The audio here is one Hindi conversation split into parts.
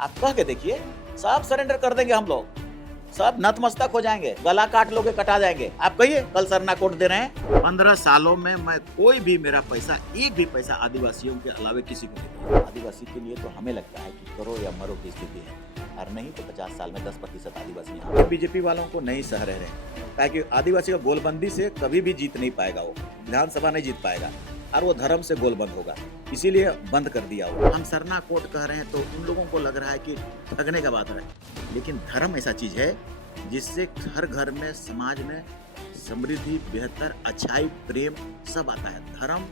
आप कह के देखिए, सब सरेंडर कर देंगे हम लोग, सब नतमस्तक हो जाएंगे, गला काट लोगे, कटा जाएंगे। आप कहिए कल सरना कोट दे रहे हैं। 15 सालों में मैं कोई भी मेरा पैसा, एक भी पैसा आदिवासियों के अलावे किसी को नहीं दूंगा। आदिवासी के लिए तो हमें लगता है कि करो या मरो की स्थिति है, और नहीं तो 50 साल में 10% आदिवासी यहाँ। बीजेपी वालों को नहीं सह रहे हैं, ताकि आदिवासी का गोलबंदी से कभी भी जीत नहीं पाएगा, वो विधानसभा नहीं जीत पाएगा, और वो धर्म से गोलबंद होगा, इसीलिए बंद कर दिया वो। हम सरना कोट कह रहे हैं तो उन लोगों को लग रहा है कि ठगने का बात है, लेकिन धर्म ऐसा चीज है जिससे हर घर में, समाज में समृद्धि, बेहतर, अच्छाई, प्रेम सब आता है। धर्म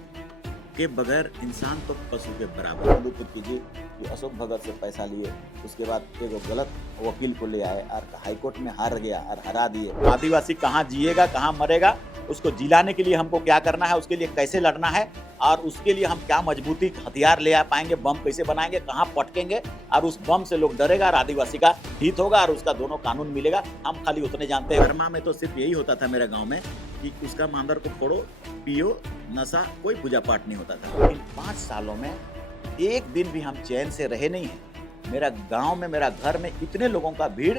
के बगैर इंसान तो पशु के बराबर। अनुचित कीजिए कि अशोक भगत से पैसा लिए, उसके बाद एक गलत वकील को ले आए और हाईकोर्ट में हार गया और हरा दिए। आदिवासी कहाँ जिएगा, कहाँ मरेगा, उसको जिलाने के लिए हमको क्या करना है, उसके लिए कैसे लड़ना है, और उसके लिए हम क्या मजबूती हथियार ले आ पाएंगे, बम कैसे बनाएंगे, कहाँ पटकेंगे, और उस बम से लोग डरेगा और आदिवासी का हित होगा और उसका दोनों कानून मिलेगा। हम खाली उतने जानते हैं। बर्मा में तो सिर्फ यही होता था मेरे गांव में कि उसका मांदर को फोड़ो, पियो, नशा, कोई पूजा पाठ नहीं होता था। लेकिन 5 सालों में एक दिन भी हम चैन से रहे नहीं है। मेरा गाँव में, मेरा घर में इतने लोगों का भीड़,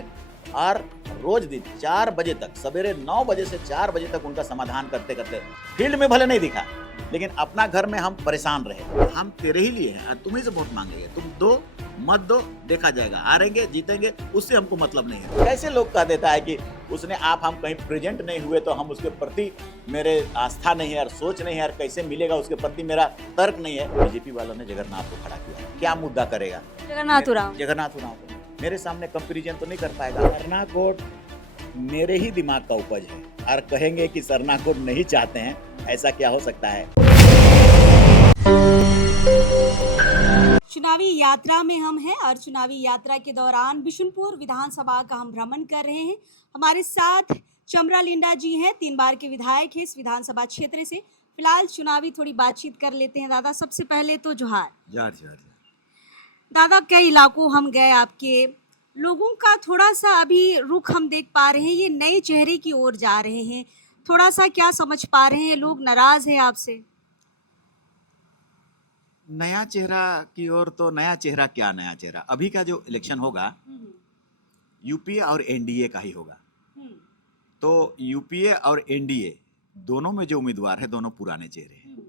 और रोज दिन 4 बजे तक, सवेरे 9 बजे से 4 बजे तक उनका समाधान करते करते, फील्ड में भले नहीं दिखा, लेकिन अपना घर में हम परेशान रहे। हम तेरे ही लिए हैं और तुम्ही से वोट मांगेंगे, तुम दो मत दो, देखा जाएगा, हारेंगे जीतेंगे उससे हमको मतलब नहीं है। कैसे लोग कह देता है कि उसने हम कहीं प्रेजेंट नहीं हुए तो हम उसके प्रति मेरे आस्था नहीं है और सोच नहीं है और कैसे मिलेगा उसके प्रति मेरा तर्क नहीं है। बीजेपी वालों ने जगन्नाथ को खड़ा किया, क्या मुद्दा करेगा? जगन्नाथ उरांव मेरे सामने कंपैरिजन तो नहीं कर पाएगा। सरना कोट मेरे ही दिमाग का उपज है, और कहेंगे कि सरना कोट नहीं चाहते हैं, ऐसा क्या हो सकता है? चुनावी यात्रा में हम हैं और चुनावी यात्रा के दौरान बिशुनपुर विधानसभा का हम भ्रमण कर रहे हैं। हमारे साथ चमरा लिंडा जी हैं, 3 बार के विधायक हैं इस विधानसभा क्षेत्र से। फिलहाल चुनावी थोड़ी बातचीत कर लेते हैं। दादा, सबसे पहले तो जोहार। दादा, कई इलाकों हम गए, आपके लोगों का थोड़ा सा अभी रुख हम देख पा रहे हैं, ये नए चेहरे की ओर जा रहे हैं। थोड़ा सा क्या समझ पा रहे हैं, लोग नाराज हैं आपसे? नया चेहरा की ओर तो नया चेहरा क्या, नया चेहरा अभी का जो इलेक्शन होगा यूपीए और एनडीए का ही होगा। तो यूपीए और एनडीए दोनों में जो उम्मीदवार है, दोनों पुराने चेहरे हैं।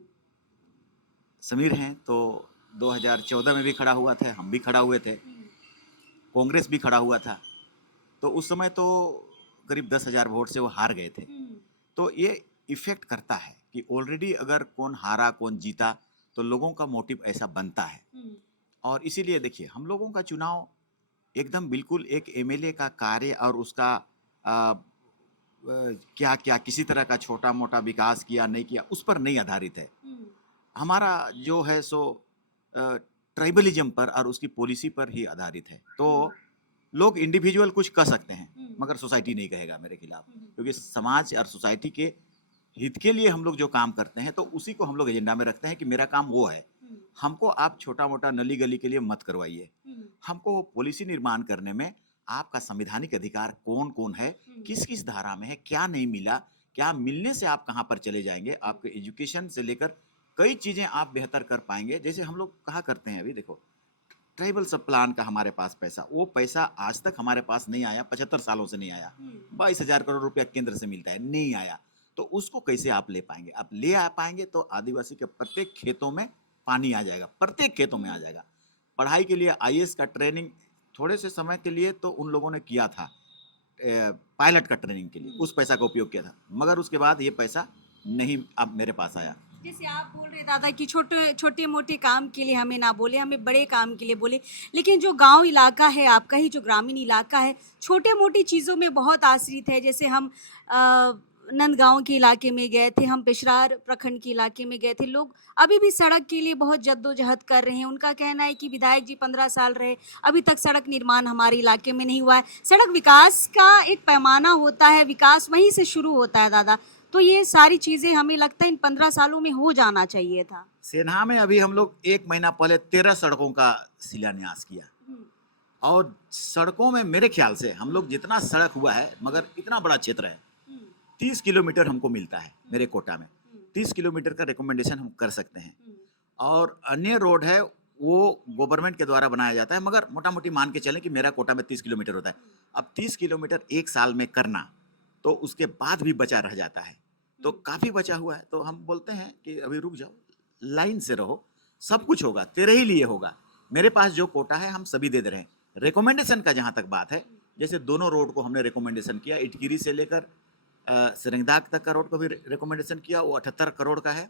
समीर हैं तो 2014 में भी खड़ा हुआ था, हम भी खड़ा हुए थे, कांग्रेस भी खड़ा हुआ था, तो उस समय तो करीब 10,000 वोट से वो हार गए थे। तो ये इफेक्ट करता है कि ऑलरेडी अगर कौन हारा कौन जीता तो लोगों का मोटिव ऐसा बनता है। और इसीलिए देखिए, हम लोगों का चुनाव एकदम बिल्कुल एक एमएलए का कार्य और उसका क्या क्या किसी तरह का छोटा मोटा विकास किया नहीं किया उस पर नहीं आधारित है। हमारा जो है सो ट्राइबलिज्म पर और उसकी पॉलिसी पर ही आधारित है। तो लोग इंडिविजुअल कुछ कह सकते हैं, मगर सोसाइटी नहीं कहेगा मेरे खिलाफ, क्योंकि समाज और सोसाइटी के हित के लिए हम लोग जो काम करते हैं तो उसी को हम लोग एजेंडा में रखते हैं कि मेरा काम वो है। हमको आप छोटा मोटा नली गली के लिए मत करवाइए, हमको पॉलिसी निर्माण करने में आपका संवैधानिक अधिकार कौन कौन है, किस किस धारा में है, क्या नहीं मिला, क्या मिलने से आप कहाँ पर चले जाएंगे, आपके एजुकेशन से लेकर कई चीजें आप बेहतर कर पाएंगे। जैसे हम लोग कहा करते हैं, अभी देखो ट्राइबल सब प्लान का हमारे पास पैसा, वो पैसा आज तक हमारे पास नहीं आया, 75 सालों से नहीं आया। 22,000 करोड़ रुपया केंद्र से मिलता है, नहीं आया, तो उसको कैसे आप ले पाएंगे? आप ले आ पाएंगे तो आदिवासी के प्रत्येक खेतों में पानी आ जाएगा, प्रत्येक खेतों में आ जाएगा। पढ़ाई के लिए आईएएस का ट्रेनिंग थोड़े से समय के लिए तो उन लोगों ने किया था, पायलट का ट्रेनिंग के लिए उस पैसा का उपयोग किया था, मगर उसके बाद ये पैसा नहीं अब मेरे पास आया। जैसे आप बोल रहे दादा कि छोटे मोटे काम के लिए हमें ना बोले, हमें बड़े काम के लिए बोले, लेकिन जो गांव इलाका है आपका ही, जो ग्रामीण इलाका है, छोटे मोटी चीज़ों में बहुत आश्रित है। जैसे हम नंदगांव के इलाके में गए थे, हम पेशरार प्रखंड के इलाके में गए थे, लोग अभी भी सड़क के लिए बहुत जद्दोजहद कर रहे हैं। उनका कहना है कि विधायक जी 15 साल रहे, अभी तक सड़क निर्माण हमारे इलाके में नहीं हुआ है। सड़क विकास का एक पैमाना होता है, विकास वहीं से शुरू होता है दादा, तो ये सारी चीजें हमें लगता है इन 15 सालों में हो जाना चाहिए था। सेना में अभी हम लोग 1 महीना पहले 13 सड़कों का शिलान्यास किया, और सड़कों में मेरे ख्याल से हम लोग जितना सड़क हुआ है, मगर इतना बड़ा क्षेत्र है, 30 किलोमीटर हमको मिलता है मेरे कोटा में, 30 किलोमीटर का रिकमेंडेशन हम कर सकते हैं। और अन्य रोड है वो गवर्नमेंट के द्वारा बनाया जाता है, मगर मोटा मोटी मान के चलें कि मेरा कोटा में 30 किलोमीटर होता है। अब 30 किलोमीटर एक साल में करना, तो उसके बाद भी बचा रह जाता है, तो काफ़ी बचा हुआ है। तो हम बोलते हैं कि अभी रुक जाओ, लाइन से रहो, सब कुछ होगा, तेरे ही लिए होगा। मेरे पास जो कोटा है हम सभी दे दे रहे हैं। रिकमेंडेशन का जहाँ तक बात है, जैसे दोनों रोड को हमने रिकमेंडेशन किया, इटगिरी से लेकर सिरंगदाग तक का रोड को भी रिकमेंडेशन किया, वो 78 करोड़ का है।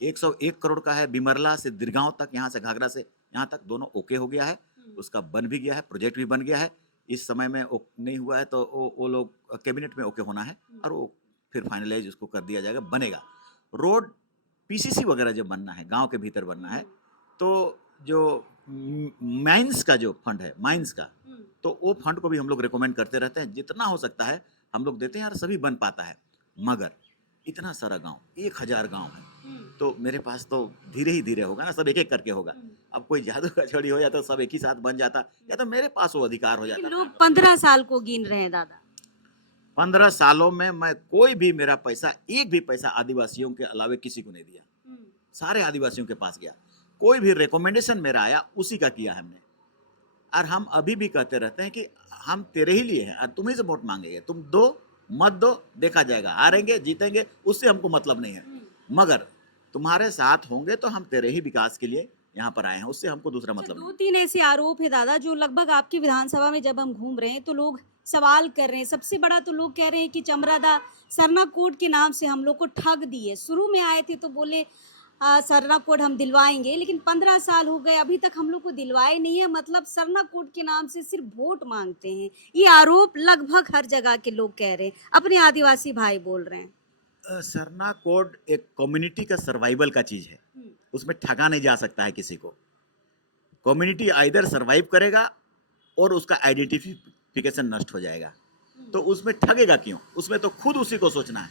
101 करोड़ का है बिमरला से दिरगांव तक, यहाँ से घाघरा से यहाँ तक, दोनों ओके हो गया है, उसका बन भी गया है, प्रोजेक्ट भी बन गया है। इस समय में नहीं हुआ है तो वो लोग कैबिनेट में ओके होना है और वो फिर फाइनलाइज उसको कर दिया जाएगा, बनेगा। रोड पीसीसी वगैरह जब बनना है, गांव के भीतर बनना है, तो जो माइंस का जो फंड है, माइंस का, तो वो फंड को भी हम लोग रिकमेंड करते रहते हैं, जितना हो सकता है हम लोग देते हैं और सभी बन पाता है। मगर इतना सारा गांव, 1000 गांव है, तो मेरे पास तो धीरे ही धीरे होगा ना, सब एक एक करके होगा। अब कोई जादू का छड़ी हो जाता, सब एक ही साथ बन जाता, या तो मेरे पास वो अधिकार हो जाता। लोग 15 साल को गिन रहे हैं दादा। 15 सालों में मैं कोई भी मेरा पैसा, एक भी पैसा आदिवासियों के अलावे किसी को नहीं दिया, सारे आदिवासियों के पास गया। कोई भी रिकमेंडेशन मेरा आया उसी का किया हमने। और हम अभी भी कहते रहते हैं कि हम तेरे ही लिए हैं और तुम ही से वोट मांगेंगे, तुम दो मत दो, देखा जाएगा, हारेंगे जीतेंगे उससे हमको मतलब नहीं है, मगर तुम्हारे साथ होंगे तो हम तेरे ही विकास के लिए यहाँ पर आए हैं, उससे हमको दूसरा मतलब नहीं। 2-3 ऐसे आरोप है दादा जो लगभग आपकी विधानसभा में जब हम घूम रहे हैं तो लोग सवाल कर रहे हैं। सबसे बड़ा तो लोग कह रहे हैं कि चमरादा सरना कोड के नाम से हम लोग को ठग दिए। शुरू में आए थे तो बोले सरना कोड हम दिलवाएंगे, लेकिन 15 साल हो गए अभी तक हम लोग को दिलवाए नहीं है, मतलब सरना कोड के नाम से सिर्फ वोट मांगते हैं। ये आरोप लगभग हर जगह के लोग कह रहे हैं, अपने आदिवासी भाई बोल रहे हैं। सरना कोड एक कम्युनिटी का सर्वाइवल का चीज है, उसमें ठगा नहीं जा सकता है किसी को। कम्युनिटी आइदर सर्वाइव करेगा और उसका आइडेंटिफिकेशन नष्ट हो जाएगा, तो उसमें ठगेगा क्यों? उसमें तो खुद उसी को सोचना है।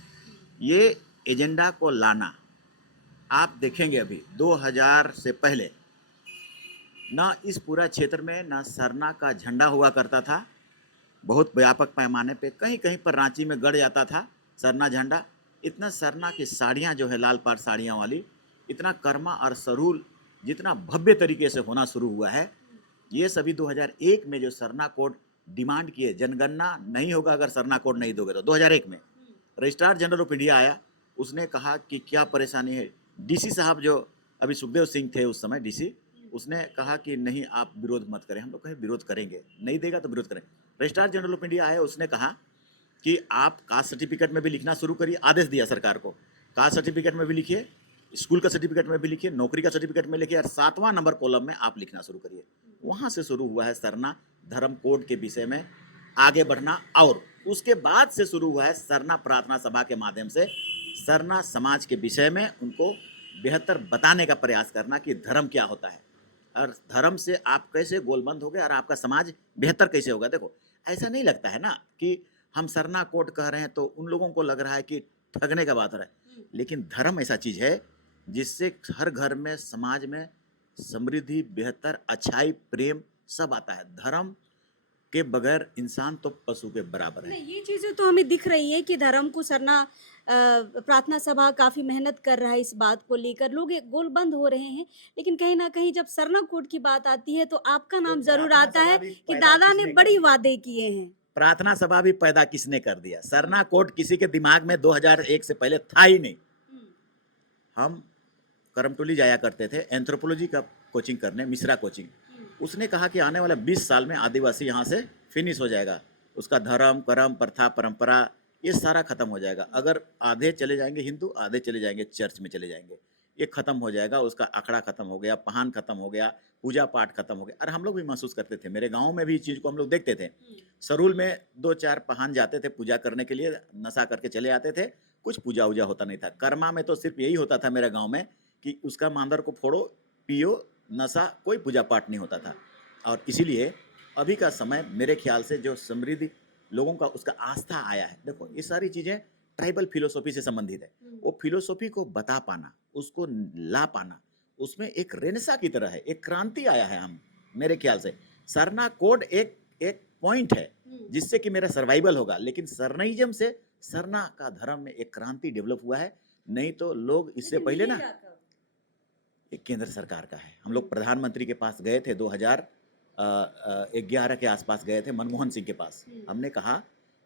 ये एजेंडा को लाना, आप देखेंगे अभी 2000 से पहले ना इस पूरा क्षेत्र में ना सरना का झंडा हुआ करता था, बहुत व्यापक पैमाने पे, कहीं कहीं पर रांची में गड़ जाता था सरना झंडा। इतना सरना की साड़ियाँ जो है लाल पाट साड़ियाँ वाली, इतना कर्मा और सरूल जितना भव्य तरीके से होना शुरू हुआ है, ये सभी 2001 में जो सरना कोड डिमांड किए, जनगणना नहीं होगा अगर सरना कोड नहीं दोगे तो। 2001 में रजिस्ट्रार जनरल ऑफ इंडिया आया, उसने कहा कि क्या परेशानी है। डीसी साहब जो अभी सुखदेव सिंह थे उस समय डीसी, उसने कहा कि नहीं आप विरोध मत करें। हम लोग कहे विरोध करेंगे, नहीं देगा तो विरोध करें। रजिस्ट्रार जनरल ऑफ इंडिया आया, उसने कहा कि आप कास्ट सर्टिफिकेट में भी लिखना शुरू करिए, आदेश दिया सरकार को, कास्ट सर्टिफिकेट में भी लिखिए, स्कूल का सर्टिफिकेट में भी लिखिए, नौकरी का सर्टिफिकेट में लिखिए, और 7वां नंबर कॉलम में आप लिखना शुरू करिए। वहाँ से शुरू हुआ है सरना धर्म कोड के विषय में आगे बढ़ना, और उसके बाद से शुरू हुआ है सरना प्रार्थना सभा के माध्यम से सरना समाज के विषय में उनको बेहतर बताने का प्रयास करना कि धर्म क्या होता है और धर्म से आप कैसे गोलबंद हो गए और आपका समाज बेहतर कैसे होगा। देखो, ऐसा नहीं लगता है ना कि हम सरना कोड कह रहे हैं तो उन लोगों को लग रहा है कि ठगने का बात है, लेकिन धर्म ऐसा चीज़ है जिससे हर घर में, समाज में समृद्धि, बेहतर, अच्छाई, प्रेम सब आता है। धर्म के बगैर इंसान तो पशु के बराबर है। ये चीजें तो हमें दिख रही है कि धर्म को सरना प्रार्थना सभा काफी मेहनत कर रहा है, इस बात को लेकर लोग एक गोलबंद हो रहे हैं, लेकिन कहीं ना कहीं जब सरना कोड की बात आती है तो आपका नाम जरूर आता है कि दादा ने बड़ी वादे किए हैं। प्रार्थना सभा भी पैदा किसने कर दिया? सरना कोड किसी के दिमाग में 2001 से पहले था ही नहीं। हम करमटोली जाया करते थे एंथ्रोपोलॉजी का कोचिंग करने, मिश्रा कोचिंग। उसने कहा कि आने वाले 20 साल में आदिवासी यहाँ से फिनिश हो जाएगा, उसका धर्म, कर्म, प्रथा, परंपरा ये सारा खत्म हो जाएगा। अगर आधे चले जाएंगे हिंदू, आधे चले जाएंगे चर्च में चले जाएंगे, ये खत्म हो जाएगा। उसका अखड़ा खत्म हो गया, पहान खत्म हो गया, पूजा पाठ खत्म हो गया। और हम लोग भी महसूस करते थे, मेरे गाँव में भी इस चीज़ को हम लोग देखते थे। सरूल में 2-4 पहान जाते थे पूजा करने के लिए, नशा करके चले आते थे, कुछ पूजा वूजा होता नहीं था। कर्मा में तो सिर्फ यही होता था मेरे गाँव में कि उसका मांदर को फोड़ो, पियो, नशा, कोई पूजा पाठ नहीं होता था। और इसीलिए अभी का समय मेरे ख्याल से जो समृद्धि लोगों का उसका आस्था आया है। देखो, ये सारी चीज़ें ट्राइबल फिलोसॉफी से संबंधित है। वो फिलोसॉफी को बता पाना, उसको ला पाना, उसमें एक रेनेसा की तरह है, एक क्रांति आया है। हम, मेरे ख्याल से सरना कोड एक पॉइंट है जिससे कि मेरा सर्वाइवल होगा, लेकिन सरनाइजम से सरना का धर्म में एक क्रांति डेवलप हुआ है। नहीं तो लोग इससे पहले ना ये केंद्र सरकार का है। हम लोग प्रधानमंत्री के पास गए थे 2011 के आसपास गए थे, मनमोहन सिंह के पास। हमने कहा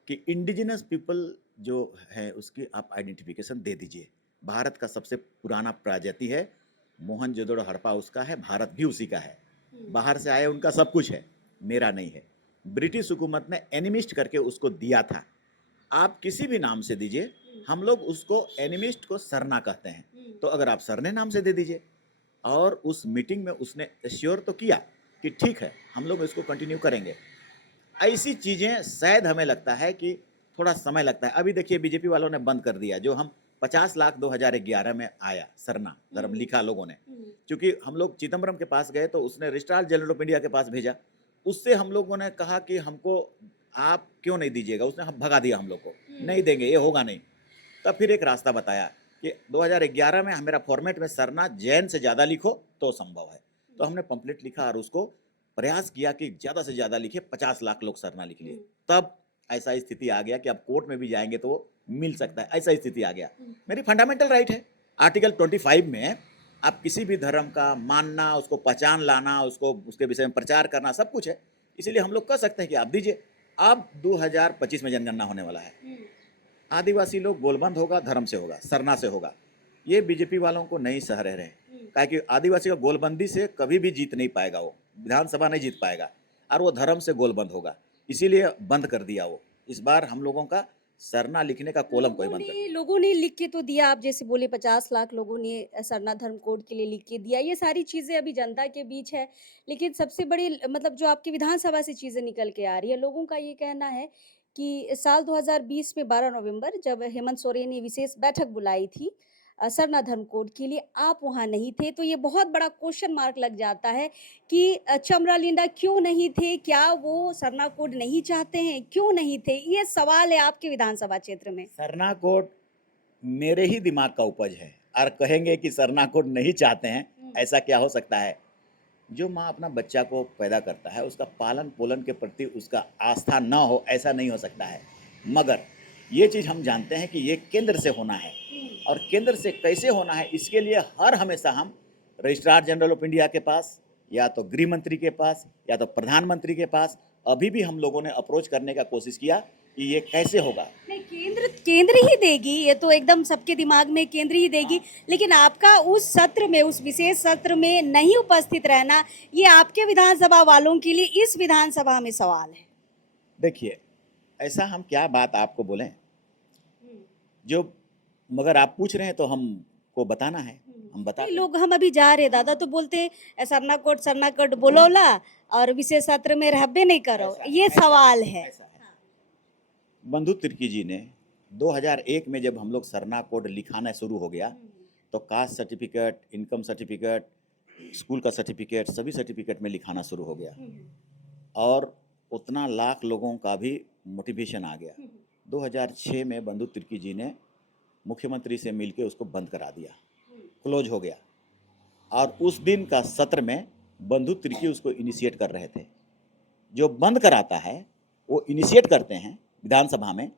कि इंडिजिनस पीपल जो है उसकी आप आइडेंटिफिकेशन दे दीजिए। भारत का सबसे पुराना प्रजाति है, मोहनजोदड़ो हड़प्पा उसका है, भारत भी उसी का है। बाहर से आए उनका सब कुछ है, मेरा नहीं है। ब्रिटिश हुकूमत ने एनिमिस्ट करके उसको दिया था। आप किसी भी नाम से दीजिए, हम लोग उसको एनिमिस्ट को सरना कहते हैं। तो अगर आप सरने नाम से दे दीजिए। और उस मीटिंग में उसने एश्योर तो किया कि ठीक है, हम लोग इसको कंटिन्यू करेंगे। ऐसी चीज़ें शायद हमें लगता है कि थोड़ा समय लगता है। अभी देखिए बीजेपी वालों ने बंद कर दिया, जो हम 50 लाख 2011 में आया सरना धर्म लिखा लोगों ने। क्योंकि हम लोग चिदम्बरम के पास गए तो उसने रजिस्ट्रार जनरल ऑफ इंडिया के पास भेजा। उससे हम लोगों ने कहा कि हमको आप क्यों नहीं दीजिएगा, उसने हम भगा दिया हम लोग को, नहीं देंगे, ये होगा नहीं। तब फिर एक रास्ता बताया कि 2011 में मेरा फॉर्मेट में सरना जैन से ज़्यादा लिखो तो संभव है। तो हमने पंपलेट लिखा और उसको प्रयास किया कि ज़्यादा से ज़्यादा लिखे, 50 लाख लोग सरना लिख लिए। तब ऐसा स्थिति आ गया कि अब कोर्ट में भी जाएंगे तो वो मिल सकता है, ऐसा स्थिति आ गया। मेरी फंडामेंटल राइट है, आर्टिकल 25 में आप किसी भी धर्म का मानना, उसको पहचान लाना, उसको उसके विषय में प्रचार करना, सब कुछ है। इसीलिए हम लोग कह सकते हैं कि आप दीजिए। अब 2025 में जनगणना होने वाला है। आदिवासी लोग गोलबंद होगा, धर्म से होगा, सरना से होगा। ये बीजेपी वालों को नहीं सह रहे हैं, काहे कि आदिवासी का गोलबंदी से कभी भी जीत नहीं पाएगा, वो विधानसभा नहीं जीत पाएगा, और वो धर्म से गोलबंद होगा, इसीलिए बंद कर दिया वो। इस बार हम लोगों का सरना लिखने का कॉलम कोई बंद कर। लोगों ने लिख के तो दिया, आप जैसे बोले 50 लाख लोगों ने सरना धर्म कोड के लिए लिख के दिया। ये सारी चीजें अभी जनता के बीच है, लेकिन सबसे बड़ी मतलब जो आपकी विधानसभा से चीजें निकल के आ रही है, लोगों का ये कहना है कि साल 2020 में 12 नवंबर जब हेमंत सोरेन ने विशेष बैठक बुलाई थी सरना धर्म कोड के लिए, आप वहाँ नहीं थे। तो ये बहुत बड़ा क्वेश्चन मार्क लग जाता है कि चमरा लिंडा क्यों नहीं थे, क्या वो सरना कोड नहीं चाहते हैं, क्यों नहीं थे? ये सवाल है आपके विधानसभा क्षेत्र में। सरना कोड मेरे ही दिमाग का उपज है, और कहेंगे कि सरना कोड नहीं चाहते हैं, ऐसा क्या हो सकता है? जो माँ अपना बच्चा को पैदा करता है, उसका पालन पोलन के प्रति उसका आस्था न हो, ऐसा नहीं हो सकता है। मगर ये चीज़ हम जानते हैं कि ये केंद्र से होना है, और केंद्र से कैसे होना है, इसके लिए हर हमेशा हम रजिस्ट्रार जनरल ऑफ इंडिया के पास, या तो गृह मंत्री के पास, या तो प्रधानमंत्री के पास अभी भी हम लोगों ने अप्रोच करने का कोशिश किया कि ये कैसे होगा। नहीं, केंद्र ही देगी, ये तो एकदम सबके दिमाग में केंद्र ही देगी। लेकिन आपका उस सत्र में, उस विशेष सत्र में नहीं उपस्थित रहना, ये आपके विधानसभा वालों के लिए इस विधानसभा में सवाल है। देखिए, ऐसा हम क्या बात आपको बोलें जो, मगर आप पूछ रहे हैं तो हमको बताना है, हम बता। लोग, हम अभी जा रहे दादा तो बोलते सरना कोड बोलोला और विशेष सत्र में रहबे नहीं करो, ये सवाल है। बंधु तिर्की जी ने 2001 में जब हम लोग सरना कोड लिखाना शुरू हो गया तो caste certificate, income certificate, school का सर्टिफिकेट, सभी सर्टिफिकेट में लिखाना शुरू हो गया, और उतना लाख लोगों का भी मोटिवेशन आ गया। 2006 में बंधु तिर्की जी ने मुख्यमंत्री से मिलके उसको बंद करा दिया, क्लोज हो गया। और उस दिन का सत्र में बंधु तिर्की उसको इनिशिएट कर रहे थे। जो बंद कराता है वो इनिशिएट करते हैं विधानसभा में।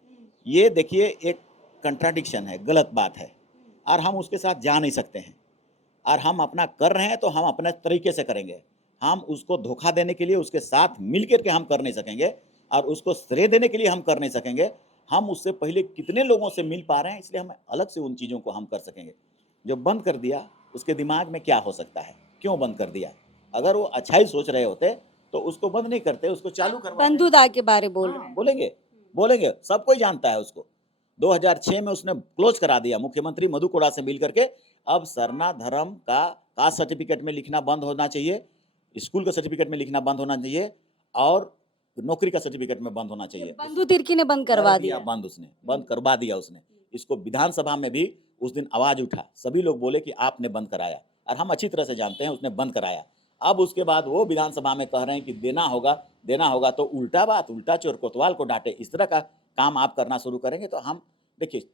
ये देखिए एक कंट्राडिक्शन है, गलत बात है, और हम उसके साथ जा नहीं सकते हैं। और हम अपना कर रहे हैं तो हम अपने तरीके से करेंगे। हम उसको धोखा देने के लिए उसके साथ मिल करके हम कर नहीं सकेंगे, और उसको श्रेय देने के लिए हम कर नहीं सकेंगे। हम उससे पहले कितने लोगों से मिल पा रहे हैं, इसलिए हमें अलग से उन चीज़ों को हम कर सकेंगे। जो बंद कर दिया उसके दिमाग में क्या हो सकता है, क्यों बंद कर दिया? अगर वो अच्छा ही सोच रहे होते तो उसको बंद नहीं करते, उसको चालू करवा। बंधुदा के बारे बोल रहे हैं। बोलेंगे, सब कोई जानता है उसको। 2006 में उसने क्लोज करा दिया मुख्यमंत्री मधु कोड़ा से मिल करके। अब सरना धर्म का कास्ट सर्टिफिकेट में लिखना बंद होना चाहिए, स्कूल का सर्टिफिकेट में लिखना बंद होना चाहिए, और नौकरी का सर्टिफिकेट में बंद होना चाहिए। बंधु तिर्की ने बंद करवा दिया, बंद करवा दिया उसने। इसको विधानसभा में भी उस दिन आवाज उठा, सभी लोग बोले कि आपने बंद कराया, और हम अच्छी तरह से जानते हैं उसने बंद कराया। अब उसके बाद वो विधानसभा में कह रहे हैं कि देना होगा, तो उल्टा चोर कोतवाल को डांटे, इस तरह का काम आप करना शुरू करेंगे तो हम देखिए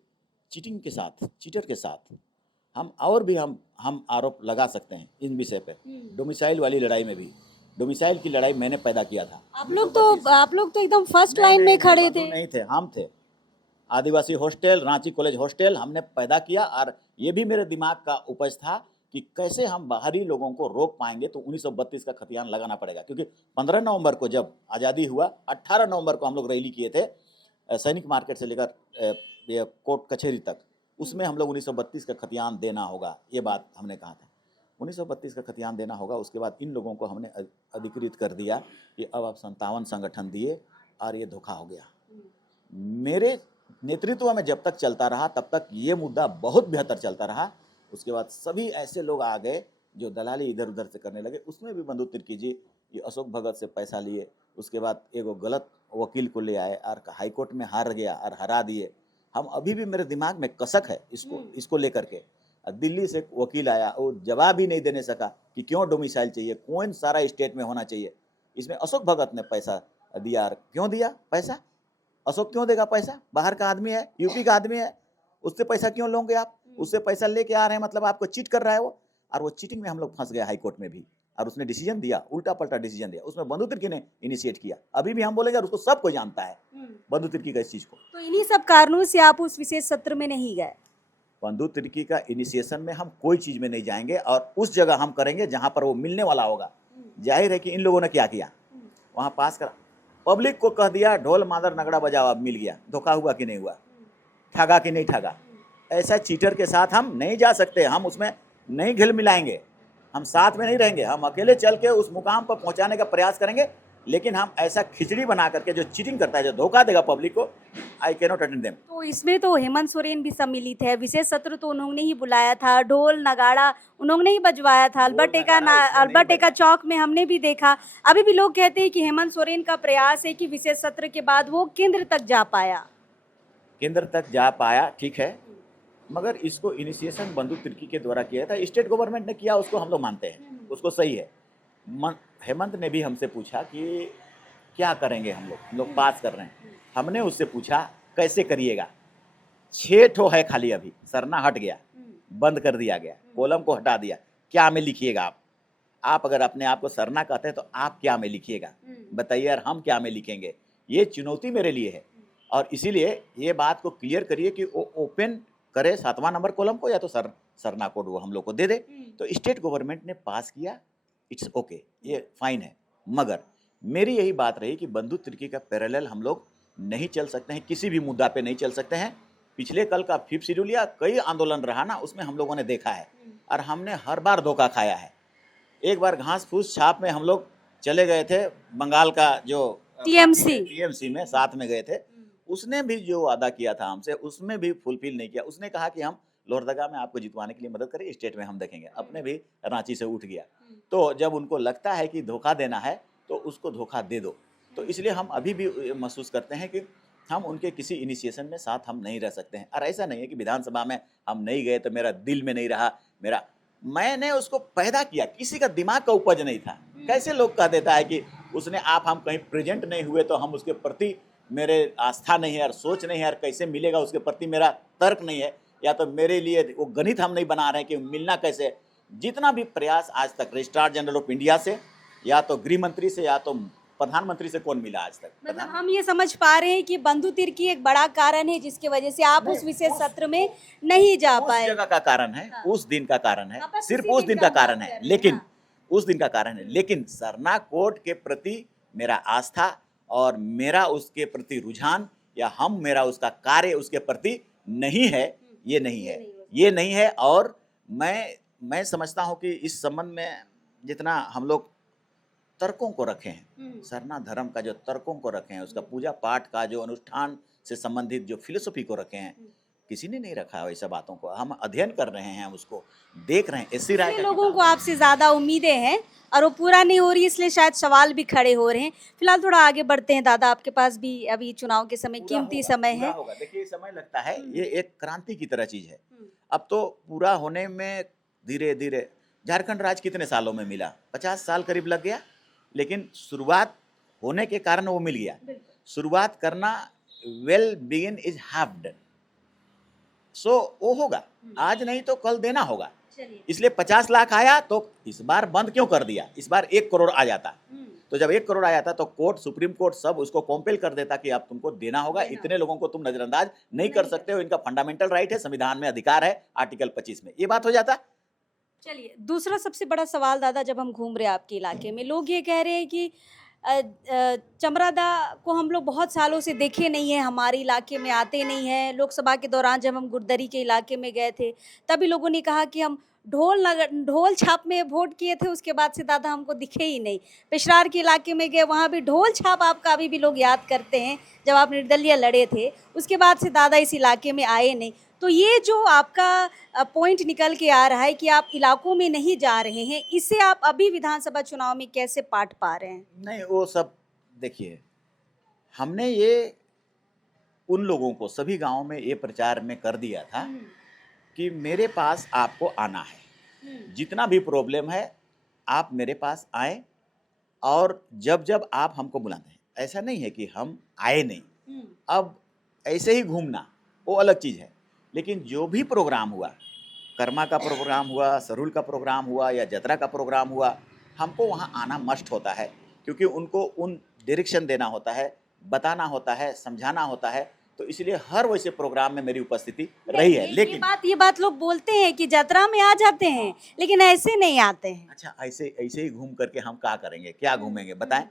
चीटिंग के साथ, चीटर के साथ हम और भी हम आरोप लगा सकते हैं इन विषय पे। डोमिसाइल वाली लड़ाई में भी, डोमिसाइल की लड़ाई मैंने पैदा किया था। आप लोग तो एकदम फर्स्ट लाइन में खड़े थे। नहीं थे, हम थे। आदिवासी हॉस्टल, रांची कॉलेज हॉस्टल हमने पैदा किया, और ये भी मेरे दिमाग का उपज था कि कैसे हम बाहरी लोगों को रोक पाएंगे, तो 1932 का खतियान लगाना पड़ेगा। क्योंकि 15 नवंबर को जब आज़ादी हुआ, 18 नवंबर को हम लोग रैली किए थे सैनिक मार्केट से लेकर ये कोर्ट कचहरी तक, उसमें हम लोग 1932 का खतियान देना होगा, ये बात हमने कहा था। 1932 का खतियान देना होगा। उसके बाद इन लोगों को हमने अधिकृत कर दिया कि अब आप 57 संगठन दिए और ये धोखा हो गया। मेरे नेतृत्व में जब तक चलता रहा तब तक ये मुद्दा बहुत बेहतर चलता रहा। उसके बाद सभी ऐसे लोग आ गए जो दलाली इधर उधर से करने लगे। उसमें भी बंधु तिर्की जी ये अशोक भगत से पैसा लिए, उसके बाद एगो गलत वकील को ले आए और हाईकोर्ट में हार गया और हरा दिए। हम अभी भी मेरे दिमाग में कसक है इसको लेकर के। दिल्ली से वकील आया, वो जवाब ही नहीं देने सका कि क्यों डोमिसाइल चाहिए, कौन सारा स्टेट में होना चाहिए। इसमें अशोक भगत ने पैसा दिया। और क्यों दिया पैसा? अशोक क्यों देगा पैसा? बाहर का आदमी है, यूपी का आदमी है, उससे पैसा क्यों लोगे आप? उससे पैसा लेके आ रहे हैं, मतलब आपको चीट कर रहा है वो। और वो चीटिंग में हम लोग फंस गए हाई कोर्ट में भी, और उसने डिसीजन दिया, उल्टा पलटा डिसीजन दिया। उसमें बंधु तिर्की ने इनिशिएट किया। अभी भी हम बोलेंगे, और उसको सब कोई जानता है बंधु तिर्की का इस चीज को। तो इन्हीं सब कारणों से आप उस विशेष सत्र में नहीं गए? बंधु तिर्की का इनिशिएशन में हम कोई चीज में नहीं जाएंगे, और उस जगह हम करेंगे जहां पर वो मिलने वाला होगा। जाहिर है कि इन लोगों ने क्या किया, वहां पास करा, पब्लिक को कह दिया ढोल मादर नगड़ा बजाओ, अब मिल गया। धोखा हुआ कि नहीं हुआ, ठगा कि नहीं ठगा। ऐसा चीटर के साथ हम नहीं जा सकते, हम उसमें नहीं घिल मिलाएंगे, हम साथ में नहीं रहेंगे। हम अकेले चल के उस मुकाम पर पहुंचाने का प्रयास करेंगे, लेकिन हम ऐसा खिचड़ी बना करके जो चीटिंग करता है, जो धोखा देगा पब्लिक को, I can not attend them. तो इसमें तो हेमंत सोरेन भी सम्मिलित है। विशेष सत्र तो उन्होंने ही बुलाया था, ढोल नगाड़ा उन्होंने ही बजवाया था। अल्बर्ट एक्का चौक में हमने भी देखा। अभी भी लोग कहते हैं कि हेमंत सोरेन का प्रयास है कि विशेष सत्र के बाद वो केंद्र तक जा पाया। केंद्र तक जा पाया, ठीक है, मगर इसको इनिशिएशन बंधु तिर्की के द्वारा किया था। स्टेट गवर्नमेंट ने किया, उसको हम लोग मानते हैं, उसको सही है। हेमंत ने भी हमसे पूछा कि क्या करेंगे, हम लोग पास कर रहे हैं। हमने उससे पूछा कैसे करिएगा। 6 ठो है खाली, अभी सरना हट गया, बंद कर दिया गया, कॉलम को हटा दिया। क्या में लिखिएगा आप अगर अपने आप को सरना कहते हैं तो आप क्या में लिखिएगा, बताइए यार, हम क्या में लिखेंगे। ये चुनौती मेरे लिए है, और इसीलिए ये बात को क्लियर करिए कि वो ओपन करे 7वां नंबर कॉलम को, या तो सरना कोड वो हम लोग को दे दे। तो स्टेट गवर्नमेंट ने पास किया, इट्स ओके, ये फाइन है। मगर मेरी यही बात रही कि बंधु तिर्की का पैरेलल हम लोग नहीं चल सकते हैं, किसी भी मुद्दा पे नहीं चल सकते हैं। पिछले कल का 5th शेड्यूल या कई आंदोलन रहा ना, उसमें हम लोगों ने देखा है, और हमने हर बार धोखा खाया है। एक बार घास फूस छाप में हम लोग चले गए थे, बंगाल का जो टीएमसी में साथ में गए थे। उसने भी जो वादा किया था हमसे, उसमें भी फुलफिल नहीं किया। उसने कहा कि हम लोहरदगा में आपको जितवाने के लिए मदद करें, स्टेट में हम देखेंगे। अपने भी रांची से उठ गया। तो जब उनको लगता है कि धोखा देना है तो उसको धोखा दे दो। तो इसलिए हम अभी भी महसूस करते हैं कि हम उनके किसी इनिशिएशन में साथ हम नहीं रह सकते हैं। और ऐसा नहीं है कि विधानसभा में हम नहीं गए तो मेरा दिल में नहीं रहा। मैंने उसको पैदा किया, किसी का दिमाग का उपज नहीं था। कैसे लोग कह देता है कि उसने हम कहीं प्रेजेंट नहीं हुए तो हम उसके प्रति मेरे आस्था नहीं है और सोच नहीं है, और कैसे मिलेगा उसके प्रति मेरा तर्क नहीं है, या तो मेरे लिए वो गणित हम नहीं बना रहे हैं कि मिलना कैसे। जितना भी प्रयास आज तक रजिस्ट्रार जनरल ऑफ इंडिया से, या तो गृह मंत्री से, या तो प्रधानमंत्री से कौन मिला आज तक? मतलब हम ये समझ पा रहे हैं कि बंधु तिर्की एक बड़ा कारण है जिसकी वजह से आप उस विशेष सत्र में नहीं जा पाए। उस जगह का कारण है, उस दिन का कारण है, हाँ, सिर्फ उस दिन का कारण है। लेकिन उस दिन का कारण है, लेकिन सरना कोर्ट के प्रति मेरा आस्था और मेरा उसके प्रति रुझान, या मेरा उसका कार्य उसके प्रति नहीं है, ये नहीं है, ये नहीं है। और मैं समझता हूँ कि इस संबंध में जितना हम लोग तर्कों को रखे हैं, सरना धर्म का जो तर्कों को रखे हैं, उसका पूजा पाठ का जो अनुष्ठान से संबंधित जो फिलोसफी को रखे हैं, किसी ने नहीं रखा है। ऐसा बातों को हम अध्ययन कर रहे हैं, उसको देख रहे हैं। ऐसी राय लोगों को आपसे ज्यादा उम्मीदें हैं और वो पूरा नहीं हो रही, इसलिए शायद सवाल भी खड़े हो रहे हैं। फिलहाल थोड़ा आगे बढ़ते हैं दादा, आपके पास भी अभी चुनाव के समय कीमती समय है। देखिए, समय लगता है, ये एक क्रांति की तरह चीज है। अब तो पूरा होने में धीरे धीरे, झारखंड राज्य कितने सालों में मिला? 50 साल करीब लग गया, लेकिन शुरुआत होने के कारण वो मिल गया। शुरुआत करना, well begin is half done. So वो होगा, आज नहीं तो कल देना होगा। इसलिए 50 लाख आया तो इस बार बंद क्यों कर दिया? इस बार 1 करोड़ आ जाता। तो जब 1 करोड़ आ जाता तो कोर्ट, सुप्रीम कोर्ट सब उसको कॉम्पेल कर देता कि अब तुमको देना होगा। इतने लोगों को तुम नजरअंदाज नहीं कर सकते हो, इनका फंडामेंटल राइट है, संविधान में अधिकार है, आर्टिकल 25 में, ये बात हो जाता। चलिए, दूसरा सबसे बड़ा सवाल दादा, जब हम घूम रहे हैं आपके इलाके में, लोग ये कह रहे हैं कि चमरादा को हम लोग बहुत सालों से देखे नहीं है, हमारे इलाके में आते नहीं हैं। लोकसभा के दौरान जब हम गुरदरी के इलाके में गए थे, तभी लोगों ने कहा कि हम ढोल छाप में वोट किए थे, उसके बाद से दादा हमको दिखे ही नहीं। पेशरार के इलाके में गए, वहाँ भी ढोल छाप आपका अभी भी लोग याद करते हैं, जब आप निर्दलीय लड़े थे। उसके बाद से दादा इस इलाके में आए नहीं। तो ये जो आपका पॉइंट निकल के आ रहा है कि आप इलाकों में नहीं जा रहे हैं, इससे आप अभी विधानसभा चुनाव में कैसे पाठ पा रहे हैं? नहीं, वो सब देखिए, हमने ये उन लोगों को सभी गांवों में ये प्रचार में कर दिया था कि मेरे पास आपको आना है, जितना भी प्रॉब्लम है आप मेरे पास आए, और जब जब आप हमको बुलाते हैं, ऐसा नहीं है कि हम आए नहीं। अब ऐसे ही घूमना वो अलग चीज़ है, लेकिन जो भी प्रोग्राम हुआ, कर्मा का प्रोग्राम हुआ, सरूल का प्रोग्राम हुआ या जतरा का प्रोग्राम हुआ, हमको वहाँ आना मस्ट होता है, क्योंकि उनको उन डायरेक्शन देना होता है, बताना होता है, समझाना होता है। तो इसलिए हर वैसे प्रोग्राम में मेरी उपस्थिति रही है। लेकिन ये बात लोग बोलते हैं कि जतरा में आ जाते हैं, लेकिन ऐसे नहीं आते हैं। अच्छा, ऐसे ऐसे ही घूम करके हम क्या करेंगे, क्या घूमेंगे, बताएं।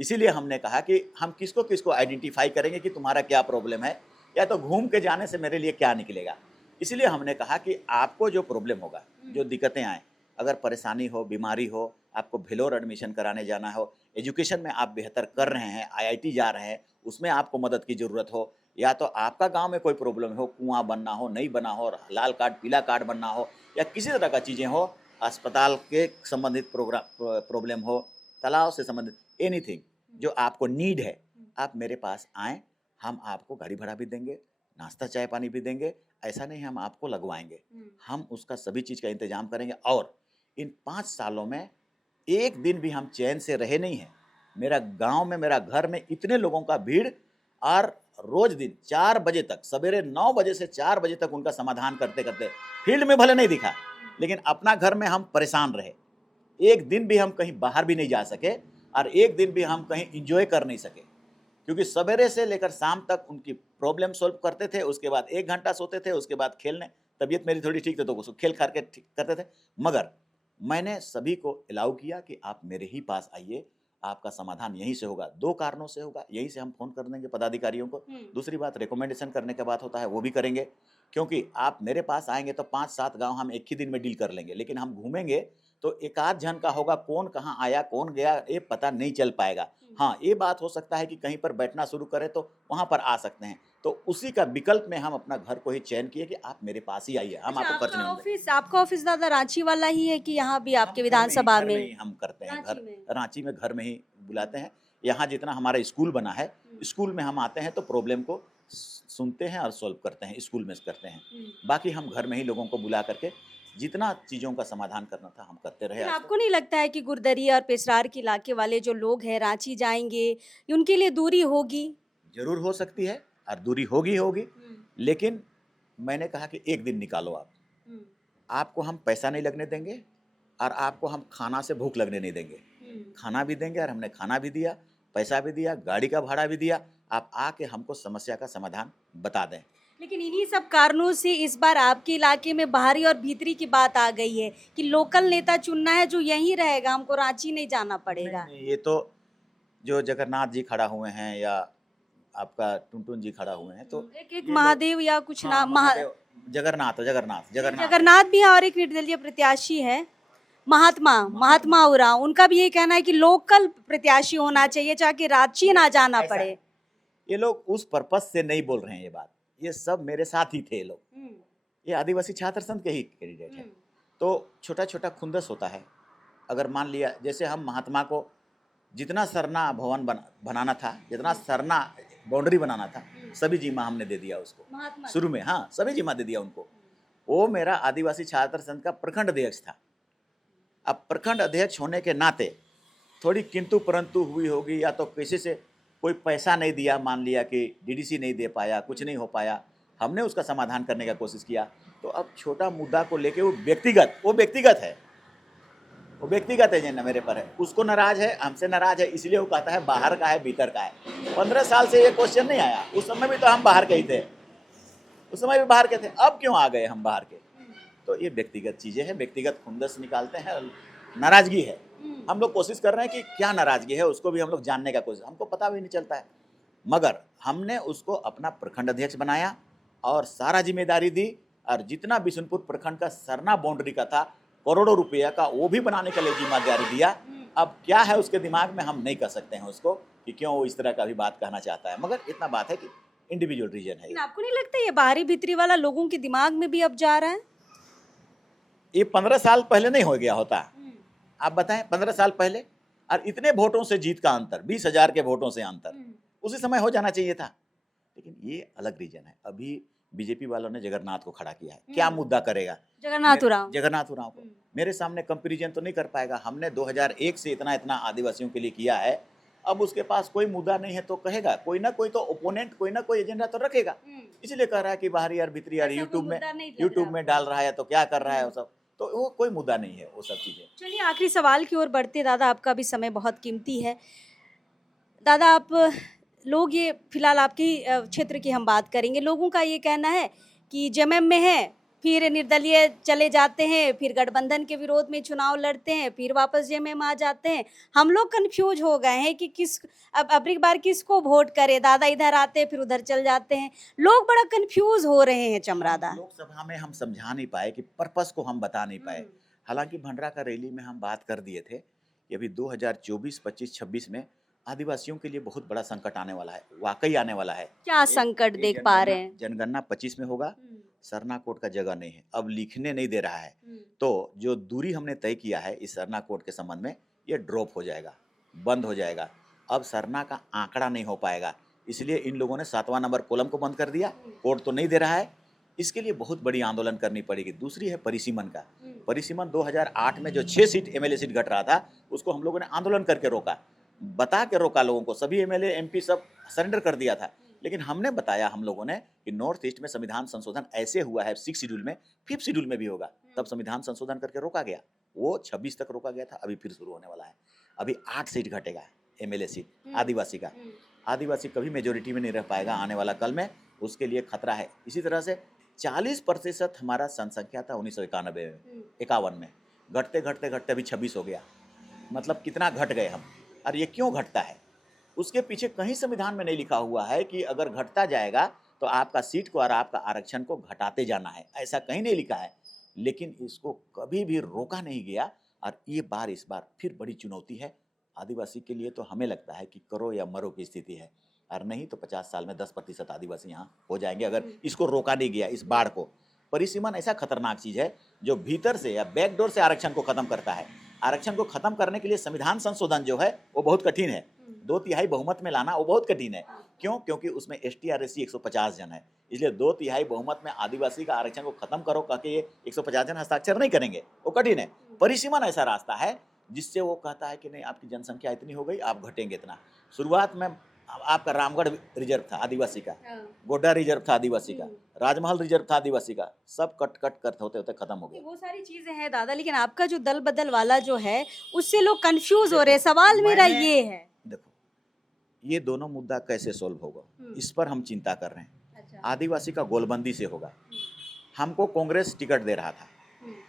इसीलिए हमने कहा कि हम किसको किसको आइडेंटिफाई करेंगे कि तुम्हारा क्या प्रॉब्लम है, या तो घूम के जाने से मेरे लिए क्या निकलेगा। इसलिए हमने कहा कि आपको जो प्रॉब्लम होगा, जो दिक्कतें आए, अगर परेशानी हो, बीमारी हो, आपको भेलोर एडमिशन कराने जाना हो, एजुकेशन में आप बेहतर कर रहे हैं, आईआईटी जा रहे हैं, उसमें आपको मदद की ज़रूरत हो, या तो आपका गांव में कोई प्रॉब्लम हो, कुआं बनना हो, नहीं बना हो, लाल कार्ड पीला कार्ड बनना हो, या किसी तरह का चीज़ें हो, अस्पताल के संबंधित प्रॉब्लम हो, तालाब से संबंधित एनीथिंग जो आपको नीड है, आप मेरे पास आएँ। हम आपको गाड़ी भाड़ा भी देंगे, नाश्ता चाय पानी भी देंगे। ऐसा नहीं हम आपको लगवाएंगे, हम उसका सभी चीज़ का इंतजाम करेंगे। और इन 5 सालों में एक दिन भी हम चैन से रहे नहीं हैं। मेरा गांव में, मेरा घर में इतने लोगों का भीड़, और रोज दिन 4 बजे तक, सवेरे 9 बजे से 4 बजे तक उनका समाधान करते करते, फील्ड में भले नहीं दिखा, लेकिन अपना घर में हम परेशान रहे। एक दिन भी हम कहीं बाहर भी नहीं जा सके, और एक दिन भी हम कहीं इंजॉय कर नहीं सके, क्योंकि सवेरे से लेकर शाम तक उनकी प्रॉब्लम सॉल्व करते थे। उसके बाद 1 घंटा सोते थे, उसके बाद खेलने, तबीयत मेरी थोड़ी ठीक थी तो खेल खार के ठीक करते थे। मगर मैंने सभी को अलाउ किया कि आप मेरे ही पास आइए, आपका समाधान यहीं से होगा। 2 कारणों से होगा, यहीं से हम फ़ोन कर देंगे पदाधिकारियों को। दूसरी बात, रिकमेंडेशन करने का बात होता है, वो भी करेंगे, क्योंकि आप मेरे पास आएंगे तो 5-7 गांव हम एक ही दिन में डील कर लेंगे। लेकिन हम घूमेंगे तो एक आध जन का होगा, कौन कहाँ आया, कौन गया, ये पता नहीं चल पाएगा। हाँ, ये बात हो सकता है कि कहीं पर बैठना शुरू करें तो वहाँ पर आ सकते हैं। तो उसी का विकल्प में हम अपना घर को ही चयन किए कि आप मेरे पास ही आइए, हम आपको खर्च नहीं देंगे। आपका ऑफिस दादा रांची वाला ही है कि यहाँ भी आपके विधानसभा घर में ही में? हम करते हैं, रांची में? रांची में घर में ही बुलाते हैं। यहाँ जितना हमारा स्कूल बना है, स्कूल में हम आते हैं तो प्रॉब्लम को सुनते हैं और सॉल्व करते हैं, स्कूल में करते हैं। बाकी हम घर में ही लोगों को बुला करके जितना चीज़ों का समाधान करना था हम करते रहे। आपको नहीं लगता है कि गुरदरी और पेशरार के इलाके वाले जो लोग हैं रांची जाएंगे, उनके लिए दूरी होगी? जरूर हो सकती है, और दूरी होगी, लेकिन मैंने कहा कि एक दिन निकालो आप। आपको हम पैसा नहीं लगने देंगे, और आपको हम खाना से भूख लगने नहीं देंगे। खाना भी देंगे, और हमने खाना भी दिया, पैसा भी दिया, गाड़ी का भाड़ा भी दिया। आप आके हमको समस्या का समाधान बता दें। लेकिन इन्हीं सब कारणों से इस बार आपके इलाके में बाहरी और भीतरी की बात आ गई है कि लोकल नेता चुनना है जो यहीं रहेगा, हमको रांची नहीं जाना पड़ेगा। नहीं, ये तो जो जगन्नाथ जी खड़ा हुए हैं, या आपका टुनटुन जी खड़ा हुए हैं, तो एक महादेव या कुछ नाम, जगन्नाथ भी है, और एक निर्दलीय प्रत्याशी है महात्मा उरांव। उनका भी ये कहना है कि लोकल प्रत्याशी होना चाहिए, चाहे रांची ना जाना पड़े। ये लोग उस पर्पस से नहीं बोल रहे हैं ये बात, ये सब मेरे साथ ही थे लोग। ये आदिवासी छात्र संघ के ही कैंडिडेट हैं। तो छोटा छोटा खुंदस होता है। अगर मान लिया, जैसे हम महात्मा को जितना सरना भवन बनाना था, जितना सरना बाउंड्री बनाना था, सभी जिम्मा हमने दे दिया उसको शुरू में। हाँ, सभी जिम्मा दे दिया उनको। वो मेरा आदिवासी छात्र संघ का प्रखंड अध्यक्ष था। अब प्रखंड अध्यक्ष होने के नाते थोड़ी किंतु परंतु हुई होगी, या तो किसी से कोई पैसा नहीं दिया, मान लिया कि डीडीसी नहीं दे पाया, कुछ नहीं हो पाया, हमने उसका समाधान करने का कोशिश किया। तो अब छोटा मुद्दा को लेके वो व्यक्तिगत है जो मेरे पर है, उसको नाराज है, हमसे नाराज है, इसलिए वो कहता है बाहर का है भीतर का है। 15 साल से ये क्वेश्चन नहीं आया। उस समय भी तो हम बाहर के ही थे, उस समय भी बाहर के थे, अब क्यों आ गए हम बाहर के? तो ये व्यक्तिगत चीज़ें हैं, व्यक्तिगत खुंदस निकालते हैं, नाराज़गी है। हम लोग कोशिश कर रहे हैं कि क्या नाराज़गी है उसको भी हम लोग जानने का कोशिश, हमको पता भी नहीं चलता है। मगर हमने उसको अपना प्रखंड अध्यक्ष बनाया और सारा जिम्मेदारी दी, और जितना बिशुनपुर प्रखंड का सरना बाउंड्री का था करोड़ों रुपया का, वो भी बनाने के लिए जिम्मेदारी दिया। अब क्या है उसके दिमाग में हम नहीं कह सकते हैं उसको कि क्यों वो इस तरह का भी बात कहना चाहता है, मगर इतना बात है कि इंडिविजुअल रीजन है। लेकिन आपको नहीं लगता ये बाहरी भीतरी वाला लोगों के दिमाग में भी अब जा रहा है? ये 15 साल पहले नहीं हो गया होता, आप बताएं 15 साल पहले, और इतने वोटों से जीत का अंतर, 20,000 के वोटों से अंतर उसी समय हो जाना चाहिए था। लेकिन ये अलग रीजन है। अभी बीजेपी वालों ने जगन्नाथ को खड़ा किया है, क्या मुद्दा करेगा? जगन्नाथ उरांव को मेरे सामने कंपैरिजन तो नहीं कर पाएगा। हमने 2001 से इतना आदिवासियों के लिए किया है, अब उसके पास कोई मुद्दा नहीं है तो कहेगा कोई ना कोई तो ओपोनेंट, कोई ना कोई एजेंडा तो रखेगा। इसलिए कह रहा है कि बाहरी यार भीतरी यार यूट्यूब में डाल रहा है तो क्या कर रहा है वो सब, तो वो कोई मुद्दा नहीं है वो सब चीजें। चलिए आखिरी सवाल की ओर बढ़ते दादा, आपका भी समय बहुत कीमती है। दादा आप लोग ये फिलहाल आपकी क्षेत्र की हम बात करेंगे, लोगों का ये कहना है कि जेएमएम में है, फिर निर्दलीय चले जाते हैं, फिर गठबंधन के विरोध में चुनाव लड़ते हैं, फिर वापस जेएमएम आ जाते हैं। हम लोग कंफ्यूज हो गए हैं कि किस अब एक बार किसको वोट करें। दादा इधर आते हैं फिर उधर चल जाते हैं, लोग बड़ा कंफ्यूज हो रहे हैं चमरादा। लोकसभा में हम समझा नहीं पाए कि पर्पस को हम बता नहीं पाए। हालांकि भंडरा का रैली में हम बात कर दिए थे कि अभी 2024, 25, 26 में आदिवासियों के लिए बहुत बड़ा संकट आने वाला है, वाकई आने वाला है। क्या संकट देख पा रहे हैं? जनगणना 25 में होगा, सरना कोड का जगह नहीं है, अब लिखने नहीं दे रहा है, तो जो दूरी हमने तय किया है इस सरना कोड के संबंध में, ये ड्रॉप हो जाएगा, बंद हो जाएगा। अब सरना का आंकड़ा नहीं हो पाएगा, इसलिए इन लोगों ने 7वां नंबर कॉलम को बंद कर दिया, कोड तो नहीं दे रहा है। इसके लिए बहुत बड़ी आंदोलन करनी पड़ेगी। दूसरी है परिसीमन का। परिसीमन 2008 में जो 6 सीट एमएलए सीट घट रहा था, उसको हम लोगों ने आंदोलन करके रोका, बता के रोका लोगों को। सभी एमएलए एमपी सब सरेंडर कर दिया था, लेकिन हमने बताया हम लोगों ने कि नॉर्थ ईस्ट में संविधान संशोधन ऐसे हुआ है 6 शेड्यूल में, 5th शेड्यूल में भी होगा, तब संविधान संशोधन करके रोका गया। वो 26 तक रोका गया था, अभी फिर शुरू होने वाला है। अभी 8 सीट घटेगा एमएलए सीट आदिवासी का। आदिवासी कभी मेजोरिटी में नहीं रह पाएगा आने वाला कल में, उसके लिए खतरा है। इसी तरह से 40% हमारा जनसंख्या था 1991 में, 51 में, घटते घटते घटते अभी 26 हो गया। मतलब कितना घट गए हम, और ये क्यों घटता है? उसके पीछे कहीं संविधान में नहीं लिखा हुआ है कि अगर घटता जाएगा तो आपका सीट को और आपका आरक्षण को घटाते जाना है, ऐसा कहीं नहीं लिखा है। लेकिन इसको कभी भी रोका नहीं गया, और ये इस बार फिर बड़ी चुनौती है आदिवासी के लिए। तो हमें लगता है कि करो या मरो की स्थिति है, और नहीं तो 50 साल में 10% आदिवासी यहाँ हो जाएंगे अगर इसको रोका नहीं गया, इस बाढ़ को। परिसीमन ऐसा खतरनाक चीज है जो भीतर से या बैकडोर से आरक्षण को खत्म करता है। आरक्षण को खत्म करने के लिए संविधान संशोधन जो है वो बहुत कठिन है, 2/3 बहुमत में लाना वो बहुत कठिन है। क्यों? क्योंकि उसमें ST और SC 150 जन है, इसलिए 2/3 बहुमत में आदिवासी का आरक्षण को खत्म करो कहके ये 150 जन हस्ताक्षर नहीं करेंगे, वो कठिन है। परिसीमन ऐसा रास्ता है जिससे वो कहता है कि नहीं, आपकी जनसंख्या इतनी हो गई, आप घटेंगे इतना। शुरुआत में आपका रामगढ़ रिजर्व था आदिवासी का, गोड्डा रिजर्व था आदिवासी का, राजमहल रिजर्व था आदिवासी का, सब कट कट होते होते खत्म हो गया। वो सारी चीजें हैं दादा, लेकिन आपका जो दल बदल वाला जो है उससे लोग कंफ्यूज हो रहे हैं। सवाल मेरा ये है, देखो ये दोनों मुद्दा कैसे सोल्व होगा, इस पर हम चिंता कर रहे हैं। अच्छा। आदिवासी का गोलबंदी से होगा। हमको कांग्रेस टिकट दे रहा था,